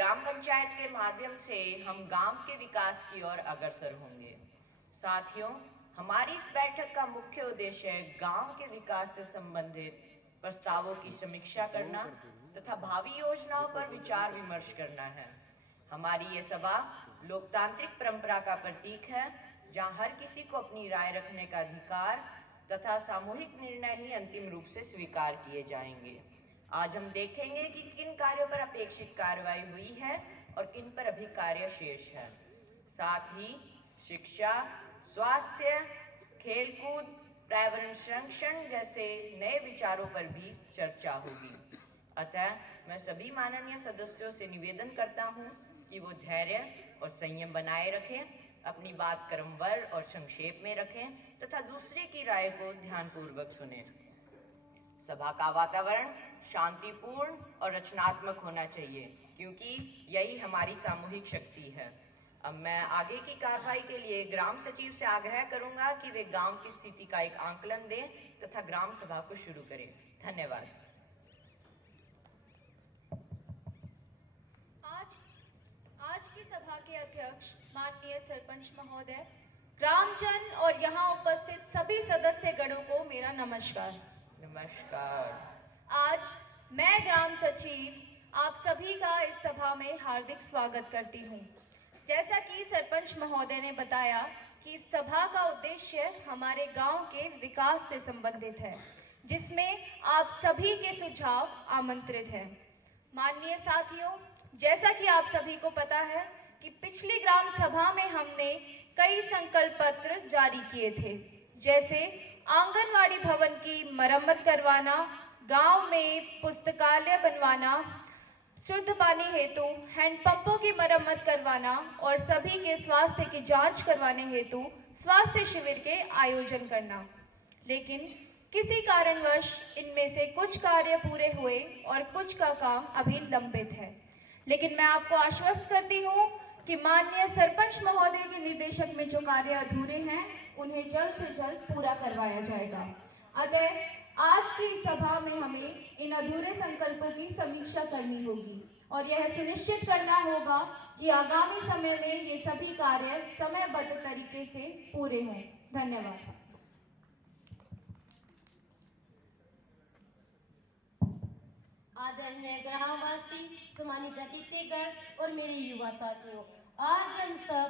ग्राम पंचायत के माध्यम से हम गांव के विकास की ओर अग्रसर होंगे। साथियों, हमारी इस बैठक का मुख्य उद्देश्य गांव के विकास से संबंधित प्रस्तावों की समीक्षा करना तथा भावी योजनाओं पर विचार विमर्श करना है। हमारी ये सभा लोकतांत्रिक परंपरा का प्रतीक है, जहां हर किसी को अपनी राय रखने का अधिकार तथा सामूहिक निर्णय ही अंतिम रूप से स्वीकार किए जाएंगे। आज हम देखेंगे कि किन कार्यों पर अपेक्षित कार्रवाई हुई है और किन पर अभी कार्य शेष है। साथ ही शिक्षा, स्वास्थ्य, खेलकूद, पर्यावरण संरक्षण जैसे नए विचारों पर भी चर्चा होगी। अतः मैं सभी माननीय सदस्यों से निवेदन करता हूं कि वो धैर्य और संयम बनाए रखें, अपनी बात क्रमबद्ध और संक्षेप में रखें तथा दूसरे की राय को ध्यानपूर्वक सुनें। सभा का वातावरण शांतिपूर्ण और रचनात्मक होना चाहिए, क्योंकि यही हमारी सामूहिक शक्ति है। अब मैं आगे की कार्रवाई के लिए ग्राम सचिव से आग्रह करूंगा कि वे गांव की स्थिति का एक आंकलन दें तथा ग्राम सभा को शुरू करें। धन्यवाद। आज की सभा के अध्यक्ष माननीय सरपंच महोदय, ग्रामजन और यहाँ उपस्थित सभी सदस्य गणों को मेरा नमस्कार। नमस्कार। आज मैं ग्राम सचिव आप सभी का इस सभा में हार्दिक स्वागत करती हूँ। जैसा कि सरपंच महोदय ने बताया कि इस सभा का उद्देश्य हमारे गांव के विकास से संबंधित है, जिसमें आप सभी के सुझाव आमंत्रित हैं। माननीय साथियों, जैसा कि आप सभी को पता है कि पिछली ग्राम सभा में हमने कई संकल्प पत्र जारी किए थे, जैसे आंगनवाड़ी भवन की मरम्मत करवाना, गांव में पुस्तकालय बनवाना, शुद्ध पानी हेतु हैंडपंपों की मरम्मत करवाना और सभी के स्वास्थ्य की जांच करवाने हेतु स्वास्थ्य शिविर के आयोजन करना। लेकिन किसी कारणवश इनमें से कुछ कार्य पूरे हुए और कुछ का काम अभी लंबित है। लेकिन मैं आपको आश्वस्त करती हूँ कि माननीय सरपंच महोदय के निर्देशन में जो कार्य अधूरे हैं उन्हें जल्द से जल्द पूरा करवाया जाएगा। अतः आज की सभा में हमें इन अधूरे संकल्पों की समीक्षा करनी होगी और यह सुनिश्चित करना होगा कि आगामी समय में ये सभी कार्य समयबद्ध तरीके से पूरे हों। धन्यवाद। आदरणीय ग्रामवासी, सम्मानित अतिथिगण और मेरे युवा साथियों, आज हम सब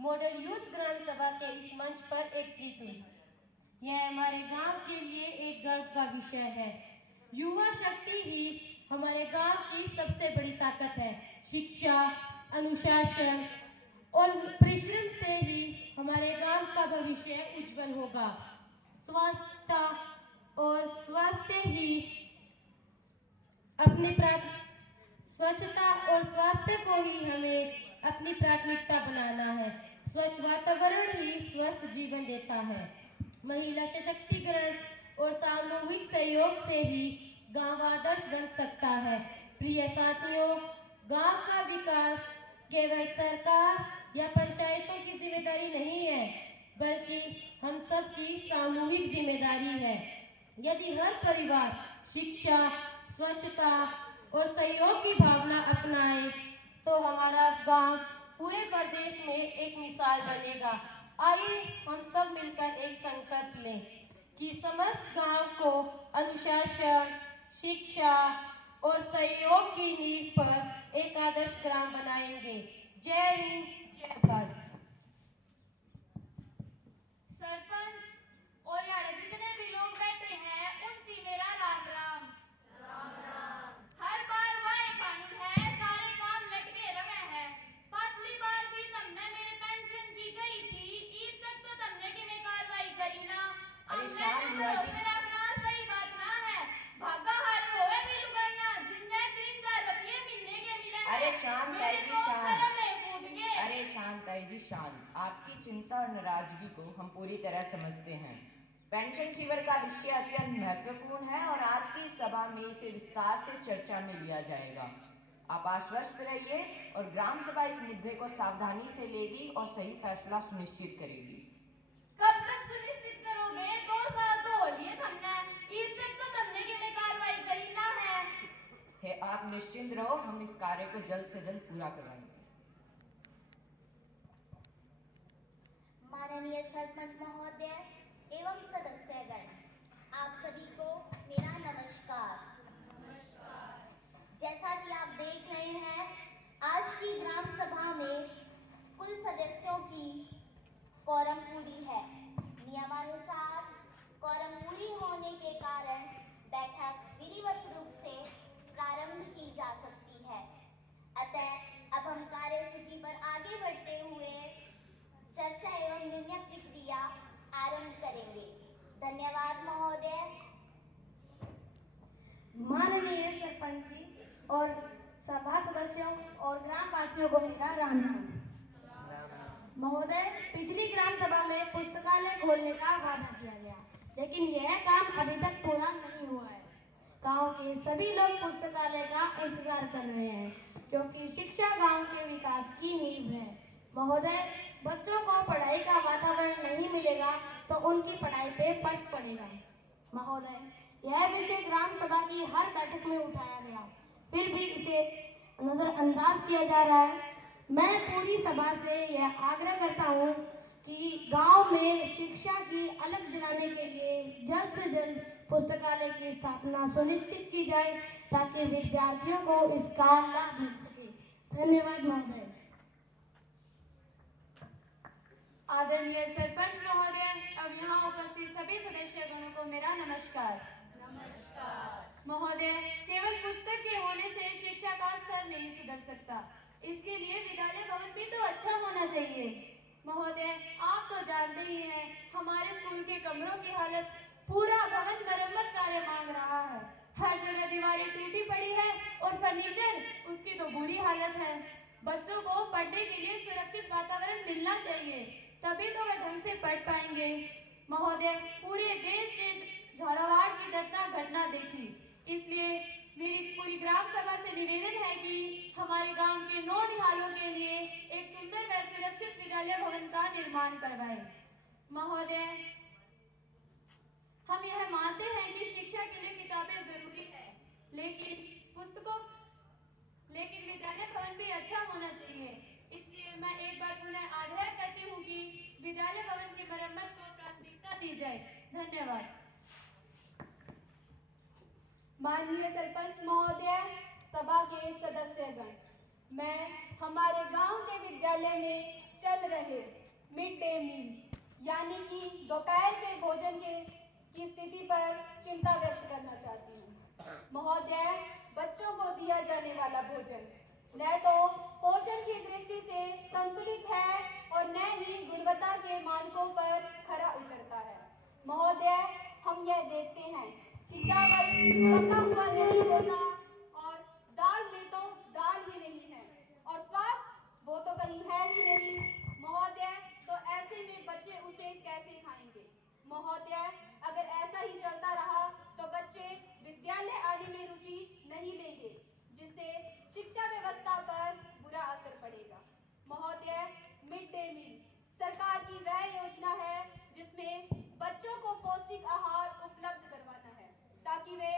मॉडल यूथ ग्राम सभा के इस मंच पर एकत्रित हुए। यह हमारे गांव के लिए एक गर्व का विषय है। युवा शक्ति ही हमारे गांव की सबसे बड़ी ताकत है। शिक्षा, अनुशासन और परिश्रम से ही हमारे गांव का भविष्य उज्जवल होगा। स्वच्छता और स्वास्थ्य को ही हमें अपनी प्राथमिकता बनाना है। स्वच्छ वातावरण ही स्वस्थ जीवन देता है। महिला सशक्तिकरण और सामूहिक सहयोग से ही गांव आदर्श बन सकता है। प्रिय साथियों, गांव का विकास केवल सरकार या पंचायतों की जिम्मेदारी नहीं है, बल्कि हम सब की सामूहिक जिम्मेदारी है। यदि हर परिवार शिक्षा, स्वच्छता और सहयोग की भावना अपनाए तो हमारा गांव पूरे प्रदेश में एक मिसाल बनेगा। आइए हम सब मिलकर एक संकल्प लें कि समस्त गांव को अनुशासन, शिक्षा और सहयोग की नींव पर एक आदर्श ग्राम बनाएंगे। जय हिंद, जय भारत। सरपंच और यहाँ जितने भी लोग बैठे हैं उनकी मेरा राम राम। राम राम। हर बार वही कानून है, सारे काम लटके रवे हैं। पिछली बार भी तुमने मेरे पेंशन की गई थी, ईद तक तो तुमने कि मैं कार्रवाई करी ना। अब मैंने भरोसे रखना सही बात ना है। भागा हार होवे भी लुगाइयां जिनने 3-4 रुपये महीने के मिले। अरे शांत ताई जी, शांत। अरे शांत ताई जी, शांत। आपकी चिंता और नाराजगी को हम पूरी तरह समझते हैं। पेंशन शिविर का विषय अत्यंत महत्वपूर्ण है और आज की सभा में इसे विस्तार से चर्चा में लिया जाएगा। आप आश्वस्त रहिए और ग्राम सभा इस मुद्दे को सावधानी से लेगी और सही फैसला सुनिश्चित करेगी। कब तक सुनिश्चित करोगे? 2 साल तो हो लिए तुमने, ईद तक तो तुमने कि मैं कार्रवाई करी ना है। आप निश्चिंत रहो, हम इस कार्य को जल्द से जल्द पूरा करवाएंगे। माननीय सरपंच महोदय एवं सदस्यगण, आप सभी को मेरा नमस्कार। जैसा कि आप देख रहे हैं, आज की ग्राम सभा में कुल सदस्यों की कोरम पूरी है। नियमानुसार कोरम पूरी होने के कारण बैठक विधिवत रूप से प्रारंभ की जा सकती है। अतः अब हम कार्यसूची पर आगे बढ़ते हुए चर्चा एवं निर्णय प्रक्रिया आरंभ करेंगे। धन्यवाद महोदय। माननीय सरपंच जी और सभा सदस्यों और ग्रामवासियों को मेरा राम राम। महोदय, पिछली ग्राम सभा में पुस्तकालय खोलने का वादा किया गया, लेकिन यह काम अभी तक पूरा नहीं हुआ है। गांव के सभी लोग पुस्तकालय का इंतजार कर रहे हैं, क्योंकि शिक्षा गांव के विकास की नींव है। महोदय, बच्चों को पढ़ाई का वातावरण नहीं मिलेगा तो उनकी पढ़ाई पे फर्क पड़ेगा। महोदय, यह विषय ग्राम सभा की हर बैठक में उठाया गया, फिर भी इसे नजरअंदाज किया जा रहा है। मैं पूरी सभा से यह आग्रह करता हूँ कि गांव में शिक्षा की अलग जलाने के लिए जल्द से जल्द पुस्तकालय की स्थापना सुनिश्चित की जाए, ताकि विद्यार्थियों को इसका लाभ मिल सके। धन्यवाद महोदय। आदरणीय सरपंच महोदय, अब यहाँ उपस्थित सभी सदस्यगणों को मेरा नमस्कार। महोदय, केवल पुस्तक के होने से शिक्षा का स्तर नहीं सुधर सकता, इसके लिए विद्यालय भवन भी तो अच्छा होना चाहिए। महोदय, आप तो जानते ही हैं, हमारे स्कूल के कमरों की हालत, पूरा भवन मरम्मत कार्य मांग रहा है। हर जगह दीवारें टूटी पड़ी है और फर्नीचर, उसकी तो बुरी हालत है। बच्चों को पढ़ने के लिए सुरक्षित वातावरण मिलना चाहिए, तभी तो वे ढंग से पढ़ पाएंगे। महोदय, पूरे देश ने झालावाड़ की दर्दनाक घटना देखी, इसलिए मेरी पूरी ग्राम सभा से निवेदन है कि हमारे गांव के नौनिहालों के लिए एक सुंदर व सुरक्षित विद्यालय भवन का निर्माण करवाएं। महोदय, हम यह मानते हैं कि शिक्षा के लिए किताबें जरूरी है, लेकिन विद्यालय भवन भी अच्छा होना चाहिए। इसलिए मैं एक बार पुनः आग्रह करती हूँ कि विद्यालय भवन की मरम्मत को प्राथमिकता दी जाए। धन्यवाद। माननीय सरपंच महोदय, सभा के सदस्यगण, मैं हमारे गांव के विद्यालय में चल रहे मिड डे मील यानी कि दोपहर के भोजन की स्थिति पर चिंता व्यक्त करना चाहती हूँ। महोदय, बच्चों को दिया जाने वाला भोजन न तो पोषण की दृष्टि से संतुलित है और न ही गुणवत्ता के मानकों पर खरा उतरता है। महोदय, हम यह देखते हैं कि चावल पका हुआ नहीं होता और दाल में तो दाल ही नहीं है और स्वाद वो तो कहीं है ही नहीं। महोदय, तो ऐसे में बच्चे उसे कैसे खाएंगे? महोदय, अगर ऐसा ही चलता रहा तो बच्चे विद्यालय आने में रुचि नहीं लेंगे, जिससे शिक्षा व्यवस्था पर बुरा असर पड़ेगा। महोदय, मिड डे मील सरकार की वह योजना है जिसमें बच्चों को पौष्टिक आहार उपलब्ध करवाना है, ताकि वे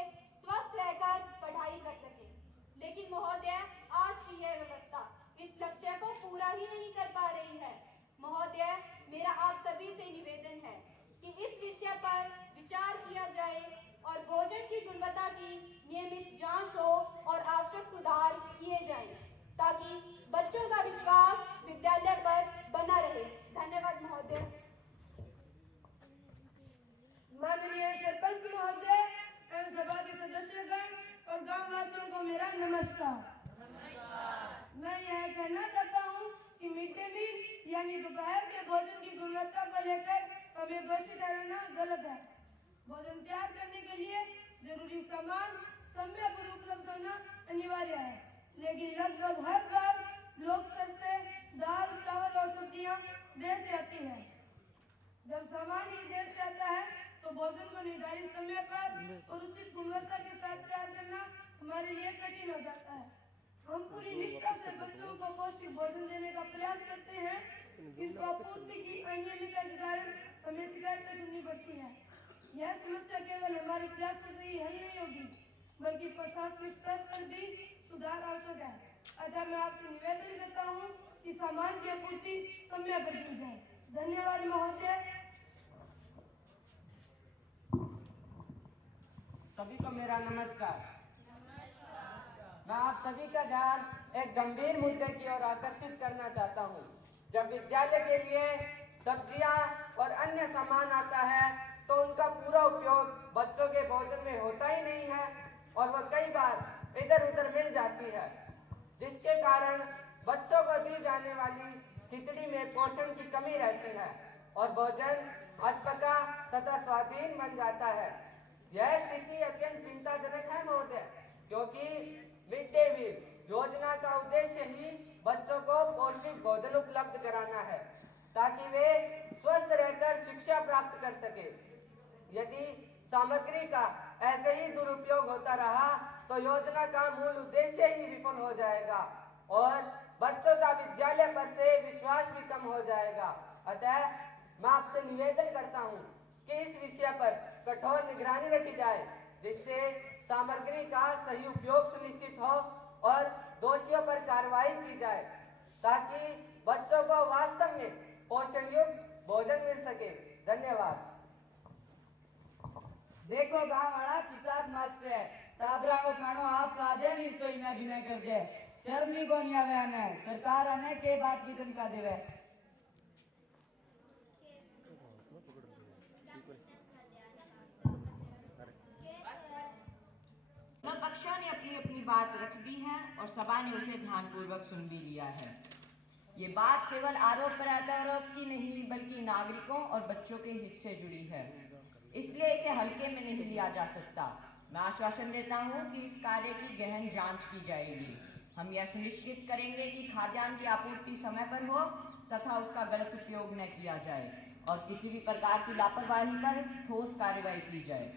स्वस्थ रहकर पढ़ाई कर सकें। लेकिन महोदय, आज की यह व्यवस्था इस लक्ष्य को पूरा ही नहीं कर पा रही है। महोदय, मेरा आप सभी से निवेदन है कि इस विषय पर विचार किया जाए और भोजन की गुणवत्ता की नियमित जांच हो और आवश्यक सुधार किए जाएं, ताकि बच्चों का विश्वास विद्यालय पर बना रहे। धन्यवाद महोदय। माननीय सरपंच महोदय एवं सभा के सदस्यगण और गांव वासियों को मेरा नमस्कार। मैं यह कहना चाहता हूं कि मिड डे मील यानी दोपहर के भोजन की गुणवत्ता को लेकर हमें दोषी ठहराना गलत है। भोजन तैयार करने के लिए जरूरी सामान समय पर उपलब्ध होना अनिवार्य है, लेकिन लगभग हर बार लोग स्तर से दाल, चावल और सब्जियां देर से आती है। जब सामान ही देर से आता है तो भोजन को निर्धारित समय पर और उचित गुणवत्ता के साथ तैयार करना हमारे लिए कठिन हो जाता है। हम पूरी निष्ठा से बच्चों को पौष्टिक भोजन देने का प्रयास करते हैं, किंतु आपूर्ति की अनियमितता के कारण हमें शिकायतें सुननी पड़ती है। यह समस्या केवल हमारे प्रयासों से ही हल नहीं होगी, बल्कि प्रशासनिक स्तर पर भी सुधार आवश्यक है। अतः मैं आपसे निवेदन करता हूँ कि सामान की आपूर्ति समय पर की जाए। धन्यवाद महोदय। सभी को मेरा नमस्कार। मैं आप सभी का ध्यान एक गंभीर मुद्दे की ओर आकर्षित करना चाहता हूँ। जब विद्यालय के लिए सब्जियां और अन्य सामान आता है तो उनका पूरा उपयोग बच्चों के भोजन में होता ही नहीं है और वह कई बार इधर उधर मिल जाती है, जिसके कारण बच्चों को दी जाने वाली खिचड़ी में पोषण की कमी रहती है और भोजन अधपका तथा स्वादहीन बन जाता है। यह स्थिति अत्यंत चिंताजनक है महोदय, क्योंकि मिड डे मील योजना का उद्देश्य ही बच्चों को पौष्टिक भोजन उपलब्ध कराना है ताकि वे स्वस्थ रहकर शिक्षा प्राप्त कर सके। यदि सामग्री का ऐसे ही दुरुपयोग होता रहा तो योजना का मूल उद्देश्य ही विफल हो जाएगा और बच्चों का विद्यालय पर से विश्वास भी कम हो जाएगा। अतः मैं आपसे निवेदन करता हूँ कि इस विषय पर कठोर निगरानी रखी जाए, जिससे सामग्री का सही उपयोग सुनिश्चित हो और दोषियों पर कार्रवाई की जाए ताकि बच्चों को वास्तव में पोषण युक्त भोजन मिल सके। धन्यवाद। देखो गाँव वाला किसान मास्टर है, ताबरा को खानो आप लादे नहीं तो इना गिना कर दे। शर्म नहीं को नहीं आवे आने, सरकार आने के बात की तनखा देवे। दोनों पक्षों ने अपनी अपनी बात रख दी है और सभा ने उसे ध्यानपूर्वक सुन भी लिया है। ये बात केवल आरोप प्रत्यारोप की नहीं बल्कि नागरिकों और बच्चों के हित से जुड़ी है, इसलिए इसे हल्के में नहीं लिया जा सकता। मैं आश्वासन देता हूँ कि इस कार्य की गहन जांच की जाएगी। हम यह सुनिश्चित करेंगे कि खाद्यान्न की आपूर्ति समय पर हो तथा उसका गलत उपयोग न किया जाए और किसी भी प्रकार की लापरवाही पर ठोस कार्रवाई की जाए।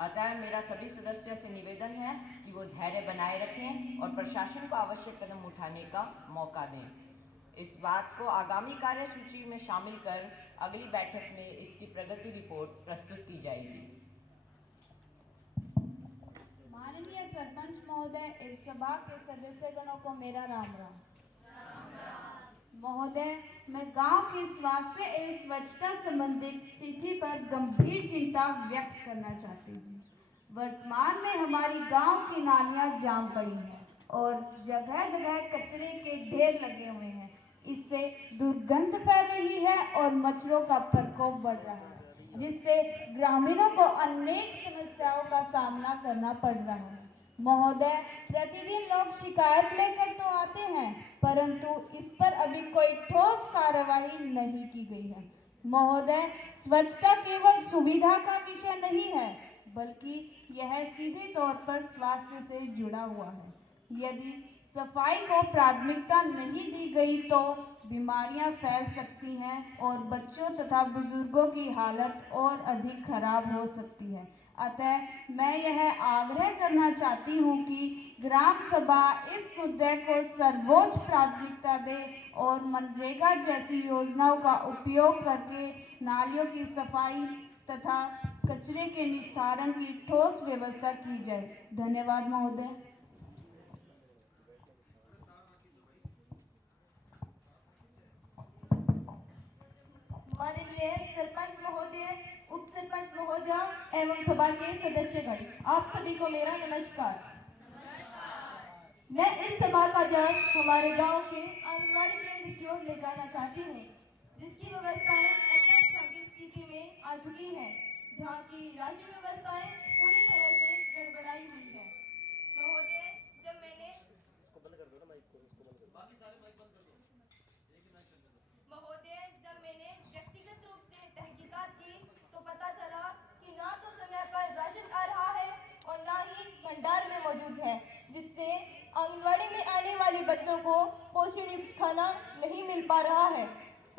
अतः मेरा सभी सदस्यों से निवेदन है कि वो धैर्य बनाए रखें और प्रशासन को आवश्यक कदम उठाने का मौका दें। इस बात को आगामी कार्यसूची में शामिल कर अगली बैठक में इसकी प्रगति रिपोर्ट प्रस्तुत की जाएगी। माननीय सरपंच महोदय एवं सभा के सदस्यगणों को मेरा राम राम। महोदय, मैं गांव की स्वास्थ्य एवं स्वच्छता संबंधित स्थिति पर गंभीर चिंता व्यक्त करना चाहती हूँ। वर्तमान में हमारी गांव की नालियां जाम पड़ी हैं और जगह जगह कचरे के ढेर लगे हुए हैं। इससे दुर्गंध फैल रही है और मच्छरों का प्रकोप बढ़ रहा है, जिससे ग्रामीणों को अनेक समस्याओं का सामना करना पड़ रहा है। महोदय, प्रतिदिन लोग शिकायत लेकर तो आते हैं, परंतु इस पर अभी कोई ठोस कार्यवाही नहीं की गई है। महोदय, स्वच्छता केवल सुविधा का विषय नहीं है, बल्कि यह सीधे तौर पर स्वास्थ्य से जुड़ा हुआ है। यदि सफाई को प्राथमिकता नहीं दी गई तो बीमारियां फैल सकती हैं और बच्चों तथा बुजुर्गों की हालत और अधिक खराब हो सकती है। अतः मैं यह आग्रह करना चाहती हूँ कि ग्राम सभा इस मुद्दे को सर्वोच्च प्राथमिकता दे और मनरेगा जैसी योजनाओं का उपयोग करके नालियों की सफाई तथा कचरे के निस्तारण की ठोस व्यवस्था की जाए। धन्यवाद महोदय। माननीय सरपंच महोदय, उप सरपंच महोदय एवं सभा के सदस्यगण, आप सभी को मेरा नमस्कार। मैं इस सभा का ध्यान हमारे गांव के आंगनबाड़ी केंद्र की ओर ले जाना चाहती हूं, जिसकी व्यवस्थाएं अत्यंत गंभीर स्थिति में आ चुकी हैं, जहां की राष्ट्रीय व्यवस्थाएं पूरी तरह से गड़बड़ाई हुई है। महोदय, जब मैंने व्यक्तिगत रूप से तहकीकात की तो पता चला कि ना तो समय पर राशन आ रहा है और ना ही भंडार में मौजूद है, जिससे आंगनवाड़ी में आने वाले बच्चों को पोषण युक्त खाना नहीं मिल पा रहा है।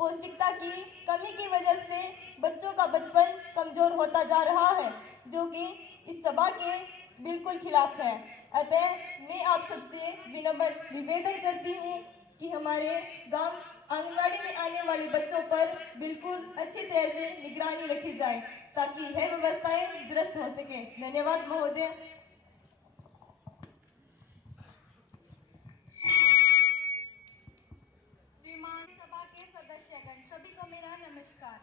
पौष्टिकता की कमी की वजह से बच्चों का बचपन कमजोर होता जा रहा है, जो कि इस सभा के बिल्कुल खिलाफ है। अतः मैं आप सबसे विनम्र निवेदन करती हूँ कि हमारे गांव आंगनवाड़ी में आने वाले बच्चों पर बिल्कुल अच्छी तरह से निगरानी रखी जाए ताकि यह व्यवस्थाएं दुरुस्त हो सके। धन्यवाद महोदय। नमस्कार।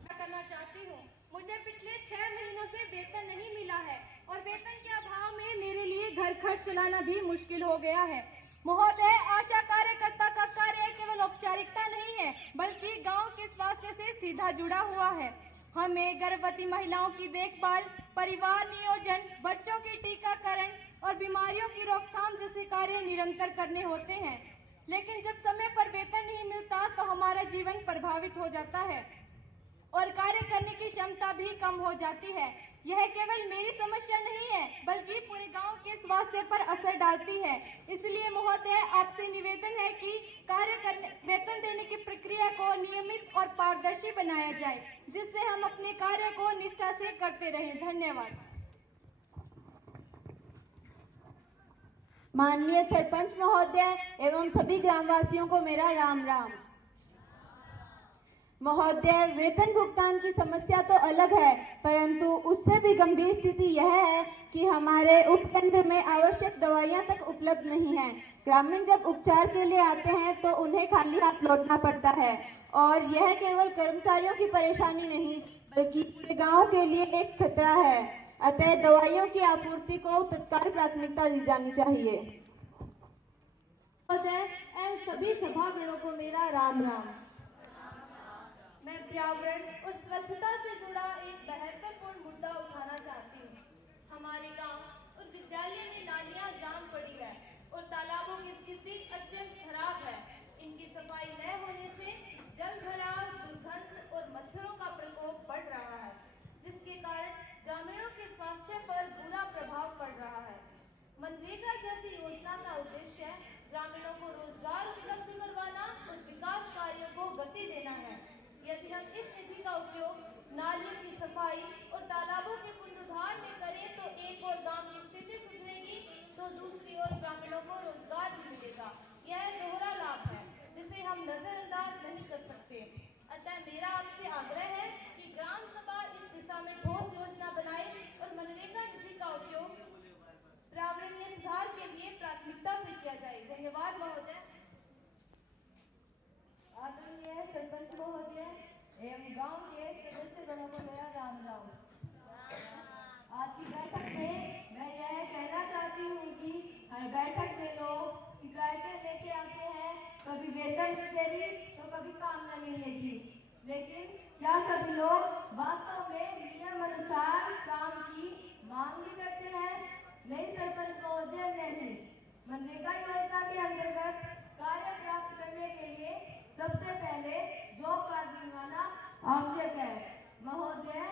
मैं करना चाहती हूँ, मुझे पिछले 6 महीनों से वेतन नहीं मिला है और वेतन के अभाव में मेरे लिए घर खर्च चलाना भी मुश्किल हो गया है। महोदय, आशा कार्यकर्ता का कार्य केवल औपचारिकता नहीं है, बल्कि गांव के स्वास्थ्य से सीधा जुड़ा हुआ है। हमें गर्भवती महिलाओं की देखभाल, परिवार नियोजन, बच्चों के टीकाकरण और बीमारियों की रोकथाम जैसे कार्य निरंतर करने होते हैं। लेकिन जब समय पर वेतन नहीं मिलता तो हमारा जीवन प्रभावित हो जाता है और कार्य करने की क्षमता भी कम हो जाती है। यह केवल मेरी समस्या नहीं है, बल्कि पूरे गांव के स्वास्थ्य पर असर डालती है। इसलिए महोदय, आपसे निवेदन है कि वेतन देने की प्रक्रिया को नियमित और पारदर्शी बनाया जाए, जिससे हम अपने कार्य को निष्ठा से करते रहें। धन्यवाद। माननीय सरपंच महोदय एवं सभी ग्रामवासियों को मेरा राम राम। महोदय, वेतन भुगतान की समस्या तो अलग है, परंतु उससे भी गंभीर स्थिति यह है कि हमारे उपकेंद्र में आवश्यक दवाइयां तक उपलब्ध नहीं हैं। ग्रामीण जब उपचार के लिए आते हैं तो उन्हें खाली हाथ लौटना पड़ता है और यह केवल कर्मचारियों की परेशानी नहीं, बल्कि पूरे गांव के लिए एक खतरा है। अतः दवाइयों की आपूर्ति को तत्काल प्राथमिकता दी जानी चाहिए। महोदय एवं सभी सभागणों को मेरा राम राम। मैं पर्यावरण और स्वच्छता से जुड़ा एक महत्वपूर्ण मुद्दा उठाना चाहती हूँ। हमारे गांव और विद्यालय में नालियां जाम पड़ी है और तालाबों की स्थिति अत्यंत खराब है। इनकी सफाई न होने से जल भराव, दुर्गंध और मच्छरों का प्रकोप बढ़ रहा है, जिसके कारण ग्रामीणों के स्वास्थ्य पर बुरा प्रभाव पड़ रहा है। मनरेगा जैसी योजना का उद्देश्य ग्रामीणों को रोजगार उपलब्ध करवाना और विकास कार्यों को गति देना है। यदि हम इस निधि का उपयोग नालियों की सफाई और तालाबों के पुनरुद्धार में करें तो एक और गांव की स्थिति सुधरेगी तो दूसरी ओर ग्रामीणों को रोजगार भी मिलेगा। यह दोहरा लाभ है जिसे हम नजरअंदाज नहीं कर सकते। अतः मेरा आपसे आग्रह है कि ग्राम सभा इस दिशा में ठोस योजना बनाए और मनरेगा निधि का उपयोग पर्यावरणीय सुधार के लिए प्राथमिकता से किया जाए। धन्यवाद महोदय। आदरणीय सरपंच महोदय एवं गांव के सदस्यगणों को मेरा राम राम। आज की बैठक में मैं यह कहना चाहती हूँ कि हर बैठक में लोग शिकायतें लेके आते हैं, कभी वेतन की देरी तो कभी काम न मिलने की। लेकिन क्या सभी लोग वास्तव में नियम अनुसार काम की मांग भी करते हैं? नहीं सरपंच महोदय, नहीं। मनरेगा योजना के अंतर्गत कार्य प्राप्त करने के लिए सबसे पहले जॉब कार्ड बनवाना आवश्यक है। महोदय,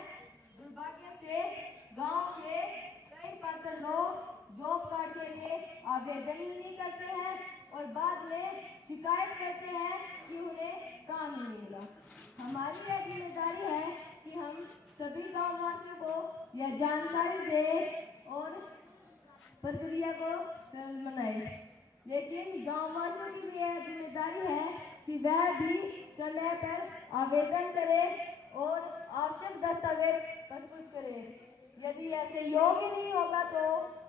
दुर्भाग्य से गांव के कई पात्र लोग जॉब कार्ड के लिए आवेदन ही नहीं करते हैं और बाद में शिकायत करते हैं कि उन्हें काम नहीं मिला। हमारी यह जिम्मेदारी है कि हम सभी गाँव वासियों को यह जानकारी दें और प्रक्रिया को सरल बनाए। लेकिन गाँव वासियों की भी यह जिम्मेदारी है कि वह भी समय पर आवेदन करे और आवश्यक दस्तावेज प्रस्तुत करे। यदि ऐसे योग्य नहीं होगा तो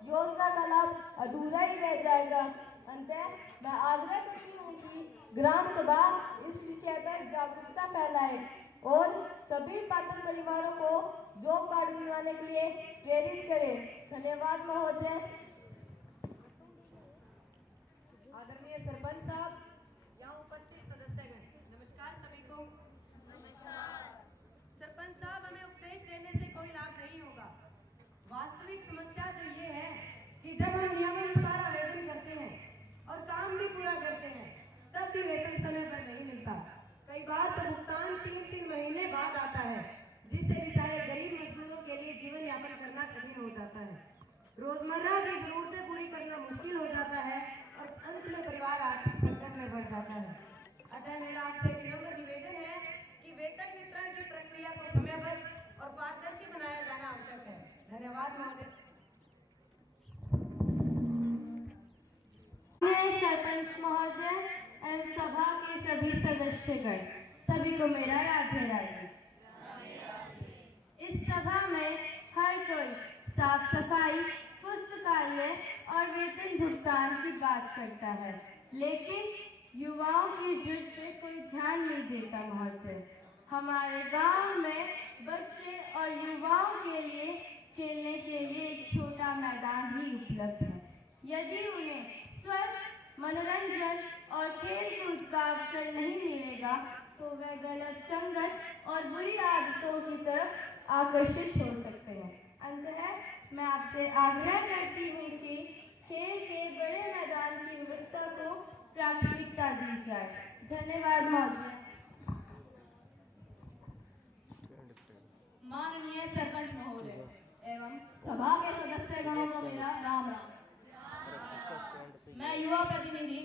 योजना का लाभ अधूरा ही रह जाएगा। अंततः मैं आग्रह करती हूँ कि ग्राम सभा इस विषय पर जागरूकता फैलाए और सभी पात्र परिवारों को जॉब कार्ड बनवाने के लिए प्रेरित करे। धन्यवाद महोदय। आदरणीय सरपंच साहब, यहाँ उपस्थित सदस्यगण, नमस्कार सभी को। नमस्कार। सरपंच साहब, हमें उपदेश देने से कोई लाभ नहीं होगा। वास्तविक समस्या तो ये है कि जब हम नियमानुसार आवेदन करते हैं और काम भी पूरा करते हैं, तब भी वेतन समय पर नहीं मिलता। कई बार तो भुगतान 3-3 महीने बाद आता है, जिससे बेचारे गरीब मजदूरों के लिए जीवन यापन करना कठिन हो जाता है। रोजमर्रा की जरूरतें पूरी करना मुश्किल हो जाता है और अंत में परिवार आर्थिक संकट में फंस जाता है। अतः मेरा आपसे विनम्र निवेदन है कि वेतन वितरण की प्रक्रिया को समयबद्ध और पारदर्शी बनाया जाना आवश्यक है। धन्यवाद महोदय। सरपंच महोदय एवं सभा के सभी सदस्यगण, सभी को मेरा राधे राधे। इस सभा में हर कोई साफ सफाई, पुस्तकालय और वेतन भुगतान की बात करता है, लेकिन युवाओं की जरूरत पे कोई ध्यान नहीं देता महोदय। हमारे गांव में बच्चे और युवाओं के लिए खेलने के लिए एक छोटा मैदान भी उपलब्ध है। यदि उन्हें स्वस्थ मनोरंजन और खेल कूद का अवसर नहीं मिलेगा तो वे गलत संगत और बुरी आदतों की तरफ आकर्षित हो सकते हैं। अंततः मैं आपसे आग्रह करती हूँ कि खेल के बड़े मैदान की व्यवस्था को प्राथमिकता दी जाए। धन्यवाद महोदय। माननीय सरपंच महोदय एवं सभा के सदस्यगणों को मेरा राम राम। मैं युवा प्रतिनिधि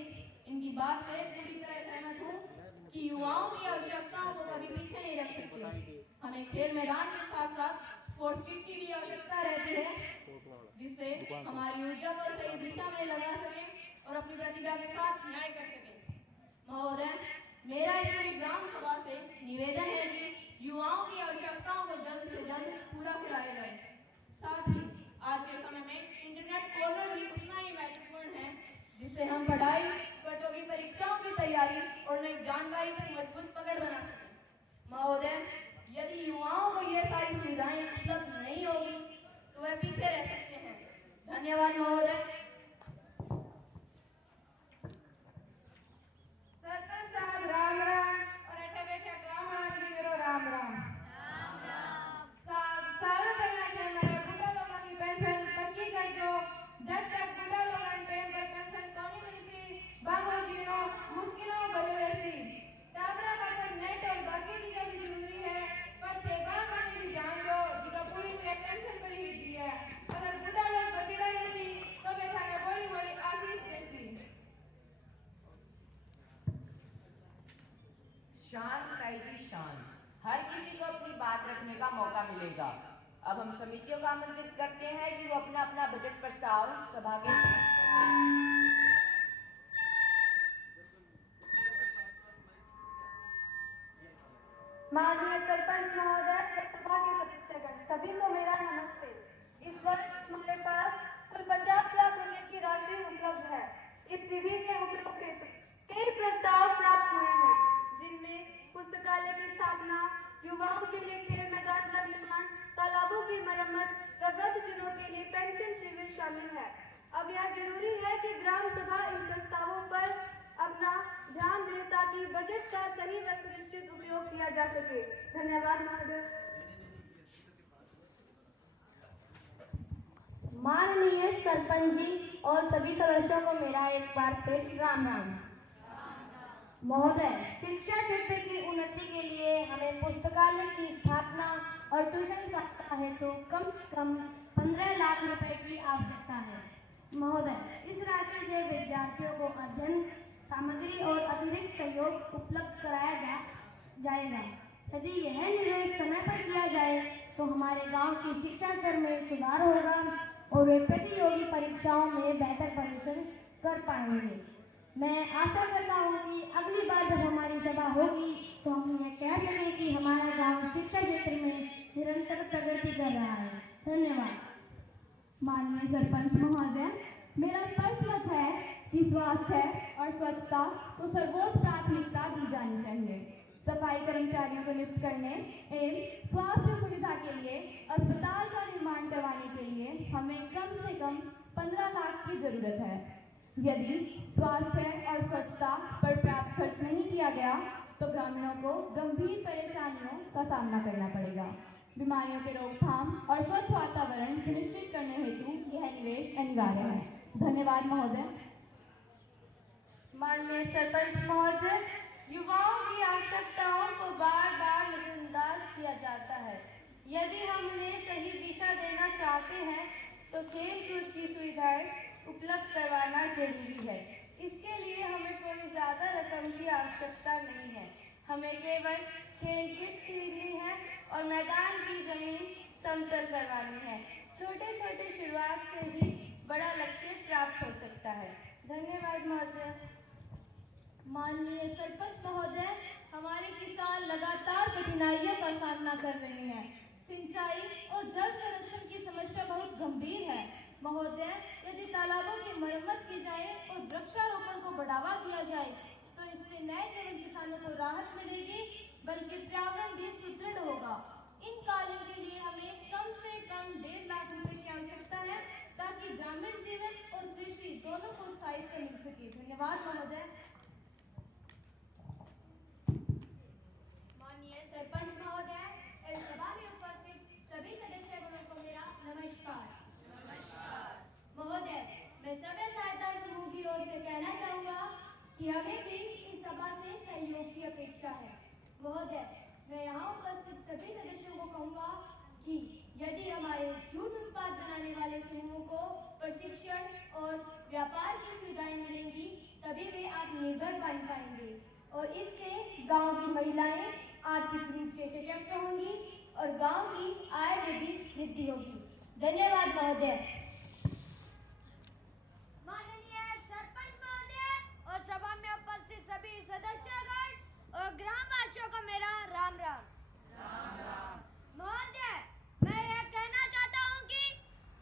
इनकी बात से पूरी तरह सहमत हूँ कि युवाओं की आवश्यकताओं को कभी पीछे नहीं रख सकते। हमें खेल मैदान के साथ साथ स्पोर्ट्स किट की भी आवश्यकता रहती है, जिससे हमारी ऊर्जा को सही दिशा में लगा सकें और अपनी प्रतिभा के साथ न्याय कर सकें। महोदय, मेरा इस पूरी ग्राम सभा से निवेदन है कि युवाओं की आवश्यकताओं को जल्द से जल्द पूरा कराया जाए। साथ ही आज के समय में इंटरनेट कॉर्नर भी उतना ही महत्वपूर्ण है, जिससे हम पढ़ाई, प्रतियोगी परीक्षाओं की तैयारी और नई जानकारी तक मजबूत पकड़ बना सकें। महोदय, यदि युवाओं को ये सारी सुविधाएं उपलब्ध नहीं होगी तो वे पीछे रह सकते हैं। धन्यवाद महोदय। सरपंच साहब राम राम और अठे बैठे गांव वालों की मेरो राम राम। सारों पहला थे मेरे बूढ़ा लोगों की पेंशन पक्की कर दो। जब तक बूढ़ा लोगों टाइम पर पेंशन नहीं मिलती बांगो जीनो मुश्किलों भरी रहती। टाबरा पर नेट और बाकी चीजें भी जरूरी है, पर थे गांव वाली भी जान दो जिसका पूरी तरह पेंशन पर ही दी है। अगर बूढ़ा लोग बचड़ा रहती तो वे थाने बड़ी बड़ी आशीष देती। शान कायदी शान, हर किसी को अपनी बात रखने का मौका मिलेगा। अब हम समितियों को आमंत्रित करते हैं कि वो अपना अपना बजट प्रस्ताव सभा के माननीय सरपंच महोदय, सभा के सदस्यगण, सभी को मेरा नमस्ते। इस वर्ष हमारे पास कुल 50 लाख रुपए की राशि उपलब्ध है। इस निधि के उपयोग हेतु कई प्रस्ताव प्राप्त हुए हैं, जिनमें पुस्तकालय की स्थापना, युवाओं के लिए खेल मैदान का निर्माण, तालाबों की मरम्मत व वृद्धजनों के लिए पेंशन शिविर शामिल है। अब यह जरूरी है कि ग्राम सभा इन प्रस्तावों पर अपना ध्यान दे ताकि बजट का सही व सुनिश्चित उपयोग किया जा सके। धन्यवाद महोदय। माननीय सरपंच जी और सभी सदस्यों को मेरा एक बार फिर राम राम। महोदय, शिक्षा क्षेत्र की उन्नति के लिए हमें पुस्तकालय की स्थापना और ट्यूशन सप्ताह हेतु कम से कम 15 लाख रुपए की आवश्यकता है। महोदय, इस राशि से विद्यार्थियों को अध्ययन सामग्री और अतिरिक्त सहयोग उपलब्ध कराया जाएगा। यदि यह निवेश समय पर किया जाए तो हमारे गांव की शिक्षा स्तर में सुधार होगा और वे प्रतियोगी परीक्षाओं में बेहतर प्रदर्शन कर पाएंगे। मैं आशा करता हूं कि अगली बार जब हमारी सभा होगी तो हम ये कह सकें कि हमारा गांव शिक्षा क्षेत्र में निरंतर प्रगति कर रहा है। धन्यवाद। माननीय सरपंच महोदय, मेरा स्पष्ट मत है कि स्वास्थ्य और स्वच्छता को सर्वोच्च प्राथमिकता दी जानी चाहिए। सफाई कर्मचारियों को नियुक्त करने एवं स्वास्थ्य सुविधा के लिए अस्पताल का निर्माण करवाने के लिए हमें कम से कम 15 लाख की जरूरत है। यदि स्वास्थ्य और स्वच्छता पर पर्याप्त खर्च नहीं किया गया तो ग्रामीणों को गंभीर परेशानियों का सामना करना पड़ेगा। बीमारियों के रोकथाम और स्वच्छ वातावरण सुनिश्चित करने हेतु यह निवेश अनिवार्य है। धन्यवाद महोदय। माननीय सरपंच महोदय, युवाओं की आवश्यकताओं को बार बार नजरअंदाज किया जाता है। यदि हम उन्हें सही दिशा देना चाहते हैं तो खेल कूद की सुविधाएं उपलब्ध करवाना जरूरी है। इसके लिए हमें कोई ज़्यादा रकम की आवश्यकता नहीं है। हमें केवल खेल किट खरीदनी है और मैदान की जमीन समतल करवानी है। छोटे छोटे शुरुआत से ही बड़ा लक्ष्य प्राप्त हो सकता है। धन्यवाद महोदय। माननीय सरपंच महोदय, हमारे किसान लगातार कठिनाइयों का सामना कर रहे हैं। सिंचाई और जल संरक्षण की समस्या बहुत गंभीर है। महोदय, यदि तालाबों की मरम्मत की जाए और वृक्षारोपण को बढ़ावा दिया जाए तो इससे नए जीवन किसानों को राहत मिलेगी, बल्कि पर्यावरण भी सुदृढ़ होगा। इन कार्यों के लिए हमें कम से कम 1.5 लाख रुपए की आवश्यकता है ताकि ग्रामीण जीवन और कृषि दोनों को स्थायित्व मिल सके। धन्यवाद महोदय। माननीय सरपंच महोदय, इस सभा में उपस्थित सभी सदस्यगणों को मेरा नमस्कार। महोदय, मैं सभी सहायता समूह की ओर से कहना चाहूँगा कि हमें भी इस सभा से सहयोग की अपेक्षा है। महोदय, मैं यहाँ उपस्थित सभी सदस्यों को कहूँगा कि यदि हमारे जूट उत्पाद बनाने वाले समूहों को प्रशिक्षण और व्यापार की सुविधाएं मिलेंगी, तभी वे आत्मनिर्भर बन पाएंगे और इससे गांव की महिलाएं आर्थिक रूप से सशक्त होंगी और गांव की आय में भी वृद्धि होगी। धन्यवाद महोदय। माननीय सरपंच महोदय और सभा में उपस्थित सभी सदस्यगण और ग्रामवासियों को मेरा राम राम। महोदय, मैं यह कहना चाहता हूँ कि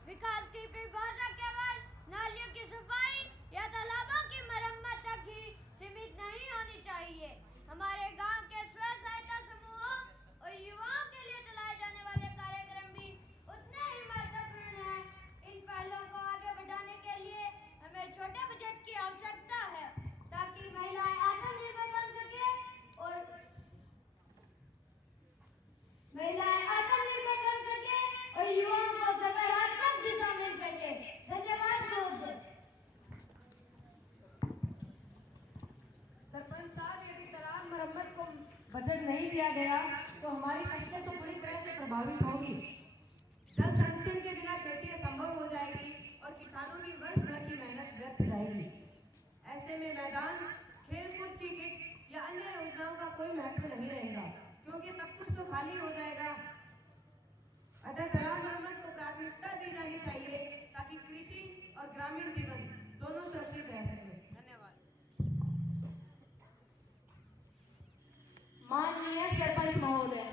विकास की परिभाषा केवल नालियों की सफाई या तालाबों की मरम्मत तक ही सीमित नहीं होनी चाहिए। हमारे गांव के स्व सहायता समूहों और युवाओं के लिए चलाए जाने वाले कार्यक्रम भी उतने ही महत्वपूर्ण हैं। इन पहलों को आगे बढ़ाने के लिए हमें छोटे बजट की आवश्यकता है ताकि महिलाएं आत्मनिर्भर बन सके और युवाओं को सकारात्मक दिशा मिल सके। धन्यवाद महोदय। सरपंच साहब, यदि तालाब मरम्मत को बजट नहीं दिया गया तो हमारी फसलें तो पूरी तरह से प्रभावित होंगी। जल संरक्षण के बिना खेती असंभव हो जाएगी और किसानों की वर्ष भर की मेहनत व्यर्थ जाएगी। ऐसे में मैदान, खेलकूद की किट या अन्य योजनाओं का कोई महत्व नहीं रहेगा, क्योंकि सब कुछ तो खाली हो जाएगा। अतः तालाब मरम्मत को प्राथमिकता दी जानी चाहिए ताकि कृषि और ग्रामीण जीवन दोनों सुरक्षित रह सके। धन्यवाद। माननीय सरपंच महोदय,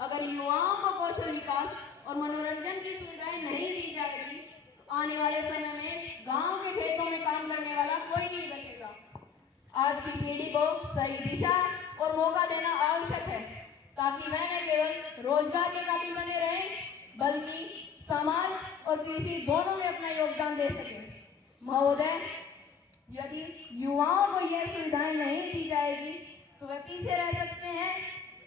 अगर युवाओं को कौशल विकास और मनोरंजन की सुविधाएं नहीं दी जाएगी तो आने वाले समय में गांव के खेतों में काम करने वाला कोई नहीं बचेगा। आज की पीढ़ी को सही दिशा और मौका देना आवश्यक है ताकि वह न केवल रोजगार के काबिल बने रहें बल्कि समाज और कृषि दोनों में अपना योगदान दे सके। महोदय, यदि युवाओं को यह सुविधाएं नहीं दी जाएगी तो वे पीछे रह सकते हैं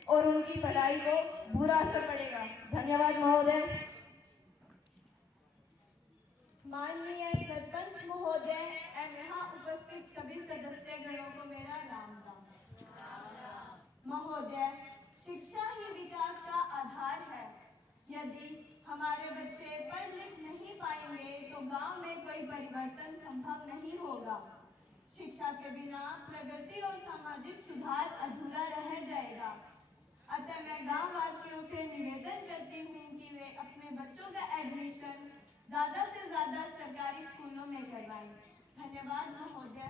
और उनकी पढ़ाई को बुरा असर पड़ेगा। धन्यवाद महोदय। माननीय सरपंच महोदय एवं यहाँ उपस्थित सभी सदस्यगणों को मेरा राम राम। महोदय, शिक्षा ही विकास का आधार है। यदि हमारे बच्चे पढ़ लिख नहीं पाएंगे तो गांव में कोई परिवर्तन संभव नहीं होगा। शिक्षा के बिना प्रगति और सामाजिक सुधार अधूरा रह जाएगा। अतः मैं गांव वासियों से निवेदन करती हूँ कि वे अपने बच्चों का एडमिशन ज्यादा से ज्यादा सरकारी स्कूलों में करवाएं। धन्यवाद महोदय।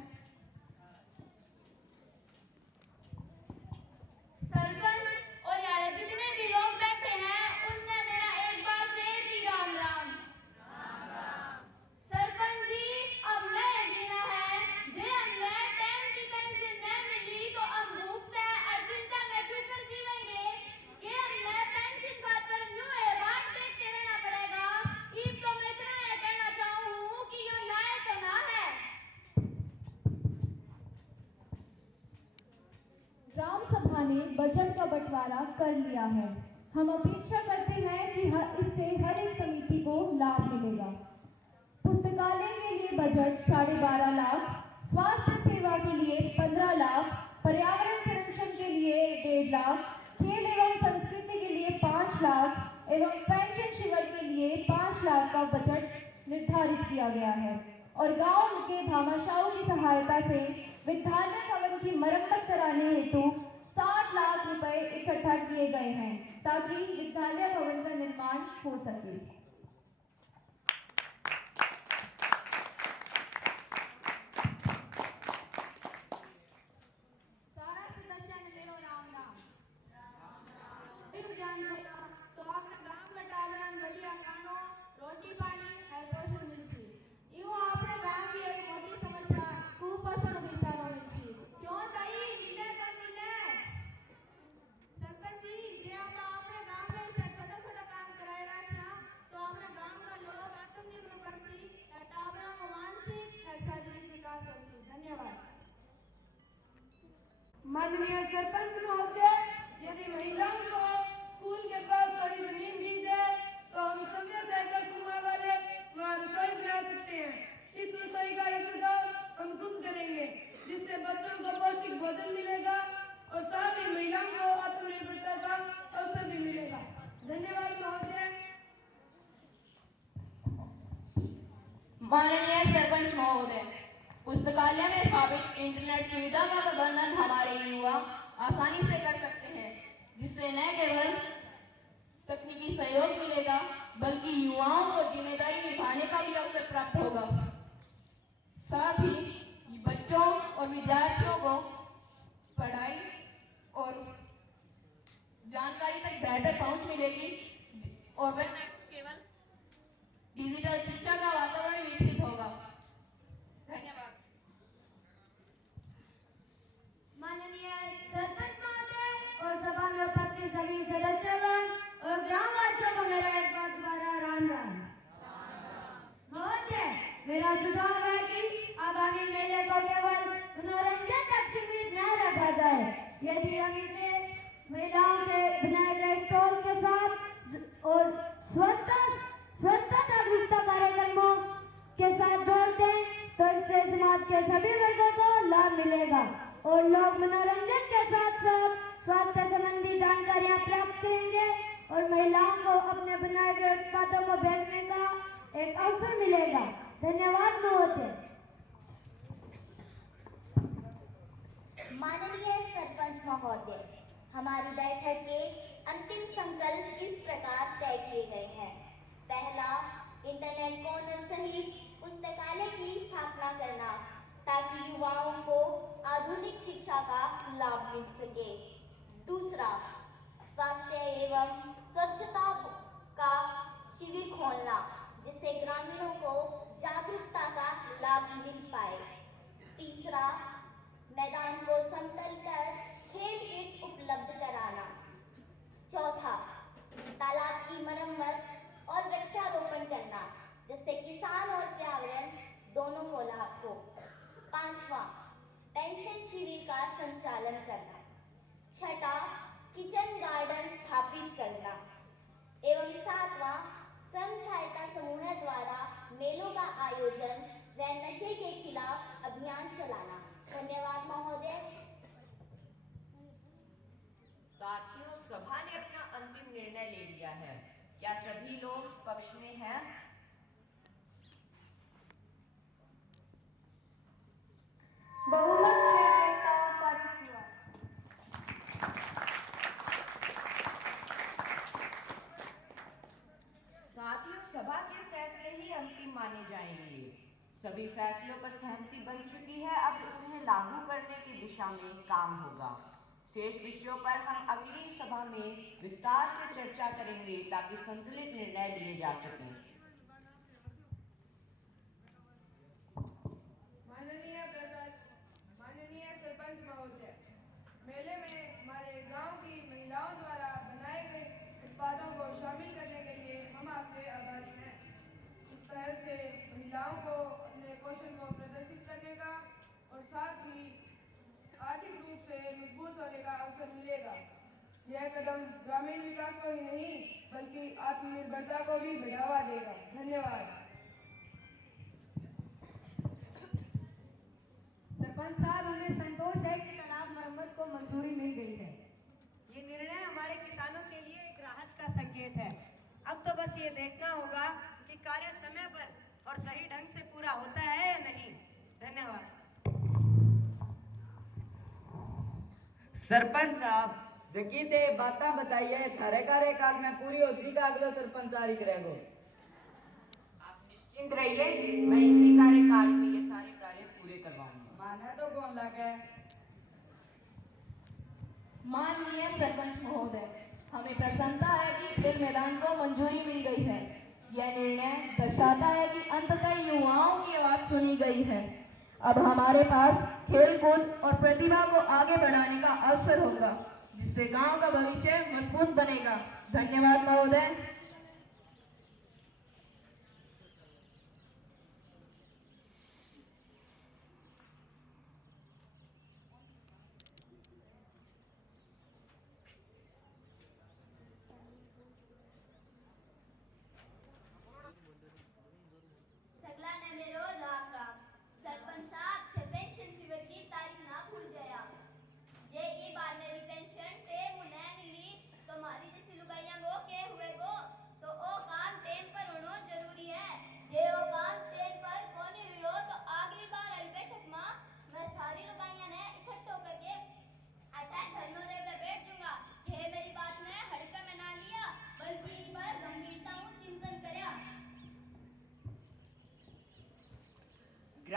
सरपंच और यहाँ जितने भी लोग बैठे हैं उनने मेरा एक बार फिर ही राम राम। सरपंच जी, अब नया जीना है जे हमने टाइम की पेंशन न मिली तो अब भूखते और चिंता में क्यों कर जीवेंगे कि हमने पेंशन खातर न्यू है बाट देखते रहना पड़ेगा। इस तो मैं इतना यह कहना चाहूँ कि ये न्याय तो ना है। ग्राम सभा ने बजट का बंटवारा कर लिया है। हम अपेक्षा करते हैं कि इससे हर एक समिति को लाभ मिलेगा। पुस्तकालय के लिए बजट 12.5 लाख, स्वास्थ्य सेवा के लिए 15 लाख, पर्यावरण संरक्षण के लिए 1.5 लाख, खेल एवं संस्कृति के लिए 5 लाख एवं पेंशन शिविर के लिए 5 लाख का बजट निर्धारित किया गया है और गांव के भामाशाहों की सहायता से विद्यालय भवन की मरम्मत कराने हेतु 60 लाख रुपए इकट्ठा किए गए हैं ताकि विद्यालय भवन का निर्माण हो सके। सारा सदस्य ने मेरो राम राम। जान तो आपने गांव का टावरन बढ़िया खानो, रोटी पानी और पोषण मिलती। यूं आपने गांव की एक मोटी समस्या कुपोषण विस्तार होनी थी। क्यों ताई मिले तो मिले। माननीय सरपंच महोदय, यदि महिलाओं को स्कूल के पास थोड़ी जमीन दी जाए तो हम सभ्य सहायता समूह वाले वहाँ रसोई बना सकते हैं। इस रसोई का रखरखाव हम खुद करेंगे, जिससे बच्चों को पौष्टिक भोजन मिलेगा और साथ ही महिलाओं को आत्मनिर्भरता का अवसर भी मिलेगा। धन्यवाद महोदय। माननीय सरपंच महोदय, पुस्तकालय में स्थापित इंटरनेट सुविधा का प्रबंधन हमारे युवा आसानी से कर सकते हैं, जिससे न केवल तकनीकी सहयोग मिलेगा बल्कि युवाओं को जिम्मेदारी निभाने का भी अवसर प्राप्त होगा। साथ ही बच्चों और विद्यार्थियों को पढ़ाई और जानकारी तक बेहतर पहुंच मिलेगी और वह न केवल डिजिटल शिक्षा का वातावरण विकसित होगा। धन्यवाद। माननीय सरपंच महोदय और सभा में उपस्थित सभी सदस्यगण और ग्रामवासियों को मेरा एक बार दोबारा राम राम। महोदय, मेरा सुझाव है कि आगामी मेले को केवल मनोरंजन तक सीमित न रखा जाए। यदि हम इसे महिलाओं के बनाए गए स्टॉल के साथ और स्वच्छता जागरूकता कार्यक्रमों के साथ जोड़ते हैं तो इससे समाज के सभी वर्गों को लाभ मिलेगा और लोग मनोरंजन के साथ साथ स्वास्थ्य संबंधी जानकारियां प्राप्त करेंगे और महिलाओं को अपने बनाए गए उत्पादों को बेचने का एक अवसर मिलेगा। धन्यवाद महोदय। माननीय सरपंच महोदय, हमारी बैठक के अंतिम संकल्प इस प्रकार तय किए गए हैं। पहला, इंटरनेट कॉर्नर सहित पुस्तकालय की स्थापना करना ताकि युवाओं को आधुनिक शिक्षा का लाभ मिल सके। दूसरा, स्वास्थ्य एवं स्वच्छता का शिविर खोलना जिससे ग्रामीणों को जागरूकता का लाभ मिल पाए। तीसरा, मैदान को समतल कर खेल किट उपलब्ध कराना। चौथा, तालाब की मरम्मत और वृक्षारोपण करना जिससे किसान और पर्यावरण दोनों को लाभ हो। पांचवा, पेंशन शिविर का संचालन करना। छठा, किचन गार्डन स्थापित करना एवं सातवां, स्वयं सहायता समूह द्वारा मेलों का आयोजन व नशे के खिलाफ अभियान चलाना। धन्यवाद महोदय। साथियों, सभा ने अपना अंतिम निर्णय ले लिया है। क्या सभी लोग पक्ष में हैं? बहुमत से प्रस्ताव पारित हुआ। साथियों, सभा के फैसले ही अंतिम माने जाएंगे। सभी फैसलों पर सहमति बन चुकी है। अब उन्हें लागू करने की दिशा में काम होगा। शेष विषयों पर हम अगली सभा में विस्तार से चर्चा करेंगे ताकि संतुलित निर्णय लिए जा सकें। माननीय सरपंच महोदय, मेले में हमारे गांव की महिलाओं द्वारा बनाए गए उत्पादों को शामिल करने के लिए हम आपसे आभारी हैं। इस पहल से महिलाओं को अपने कौशल को प्रदर्शित करने का और साथ ही आर्थिक रूप से मजबूत होने का अवसर मिलेगा। यह कदम ग्रामीण विकास को ही नहीं बल्कि आत्मनिर्भरता को भी बढ़ावा देगा। धन्यवाद। सरपंच साहब, हमें संतोष है कि तालाब मरम्मत को मंजूरी मिल गई है। ये निर्णय हमारे किसानों के लिए एक राहत का संकेत है। अब तो बस ये देखना होगा कि कार्य समय पर और सही ढंग से पूरा होता है या नहीं। धन्यवाद। सरपंच साहब, जकी ते बातें बताइए थारे कार्यकाल में पूरी होती का अगला सरपंच आरी करेगो। आप निश्चिंत रहिए, मैं इसी कार्यकाल में ये सारे कार्य पूरे करवाऊंगा। माने तो कौन लगे। माननीय सरपंच महोदय, हमें प्रसन्नता है कि खेल मैदान को मंजूरी मिल गई है। यह निर्णय दर्शाता है कि अंततः युवाओं की आवाज सुनी गई है। अब हमारे पास खेलकूद और प्रतिभा को आगे बढ़ाने का अवसर होगा, जिससे गांव का भविष्य मजबूत बनेगा। धन्यवाद महोदय।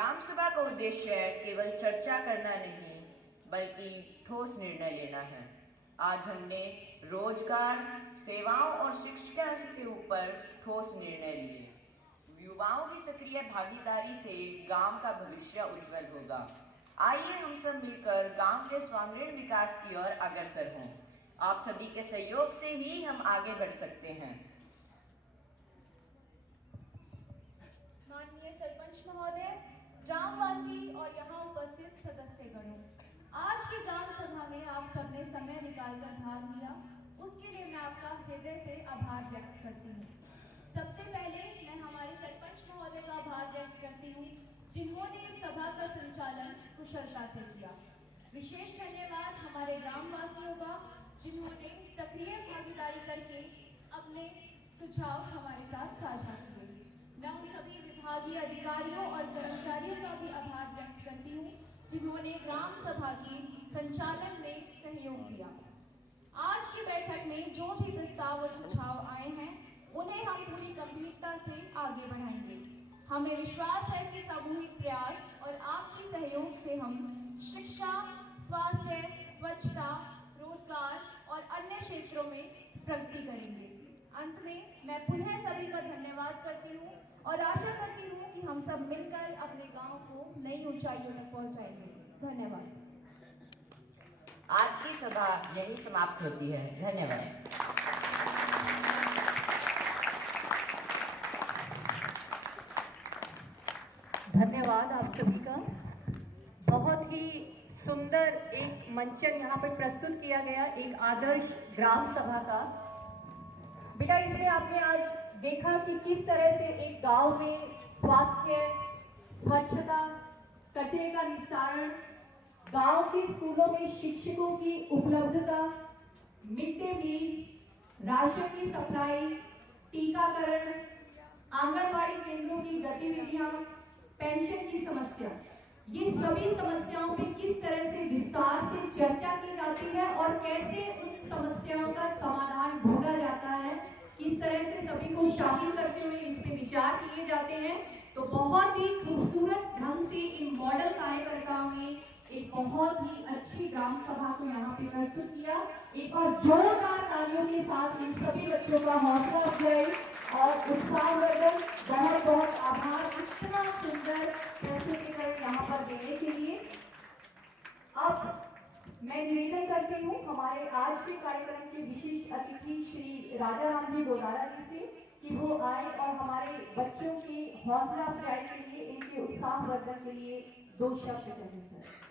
ग्राम सभा का उद्देश्य केवल चर्चा करना नहीं बल्कि ठोस निर्णय लेना है। आज हमने रोजगार, सेवाओं और शिक्षा के ऊपर ठोस निर्णय लिए। युवाओं की सक्रिय भागीदारी से गांव का भविष्य उज्जवल होगा। आइए हम सब मिलकर गांव के सर्वांगीण विकास की ओर अग्रसर हों। आप सभी के सहयोग से ही हम आगे बढ़ सकते हैं। माननीय सरपंच महोदय, ग्रामवासी और यहाँ उपस्थित सदस्यगणों, आज की ग्राम सभा में आप सबने समय निकालकर भाग लिया, उसके लिए मैं आपका हृदय से आभार व्यक्त करती हूँ। सबसे पहले मैं हमारे सरपंच महोदय का आभार व्यक्त करती हूँ जिन्होंने इस सभा का संचालन कुशलता से किया। विशेष धन्यवाद हमारे ग्रामवासियों का जिन्होंने सक्रिय भागीदारी करके अपने सुझाव हमारे साथ साझा किए। मैं उन सभी विभागीय अधिकारियों और कर्मचारियों का भी आभार व्यक्त करती हूँ जिन्होंने ग्राम सभा की संचालन में सहयोग दिया। आज की बैठक में जो भी प्रस्ताव और सुझाव आए हैं उन्हें हम पूरी गंभीरता से आगे बढ़ाएंगे। हमें विश्वास है कि सामूहिक प्रयास और आपसी सहयोग से हम शिक्षा, स्वास्थ्य, स्वच्छता, रोजगार और अन्य क्षेत्रों में प्रगति करेंगे। अंत में मैं पुनः सभी का धन्यवाद करती हूँ और आशा करती हूँ कि हम सब मिलकर अपने गांव को नई ऊंचाइयों तक पहुंचाएंगे। धन्यवाद। आज की सभा यहीं समाप्त होती है। धन्यवाद। धन्यवाद आप सभी का। बहुत ही सुंदर एक मंचन यहाँ पे प्रस्तुत किया गया, एक आदर्श ग्राम सभा का। बेटा, इसमें आपने आज देखा कि किस तरह से एक गांव में स्वास्थ्य, स्वच्छता, कचरे का निस्तारण, गांव के स्कूलों में शिक्षकों की उपलब्धता, मिड डे मील, राशन की सप्लाई, टीकाकरण, आंगनबाड़ी केंद्रों की गतिविधियां, पेंशन की समस्या, ये सभी समस्याओं पे किस तरह से विस्तार से चर्चा की जाती है और कैसे उन समस्याओं का समाधान ढूंढा जाता है, किस तरह से सभी को शामिल करते हुए इस पे विचार किए जाते हैं। तो बहुत ही खूबसूरत ढंग से इन मॉडल कार्यकर्ताओं ने एक बहुत ही अच्छी ग्राम सभा को यहाँ पे प्रस्तुत किया। एक और जोरदार तालियों के साथ इन सभी बच्चों का हौसला अफजाई और उत्साहवर्धन, बहुत बहुत आभार इतना सुंदर प्रस्तुतिकरण यहाँ पर देने के लिए। अब मैं निवेदन करती हूँ हमारे आज के कार्यक्रम के विशिष्ट अतिथि श्री राजा राम जी गोदारा जी से कि वो आए और हमारे बच्चों की हौसला अफजाई के लिए, इनके उत्साहवर्धन के लिए 2 शब्द कहें। सर।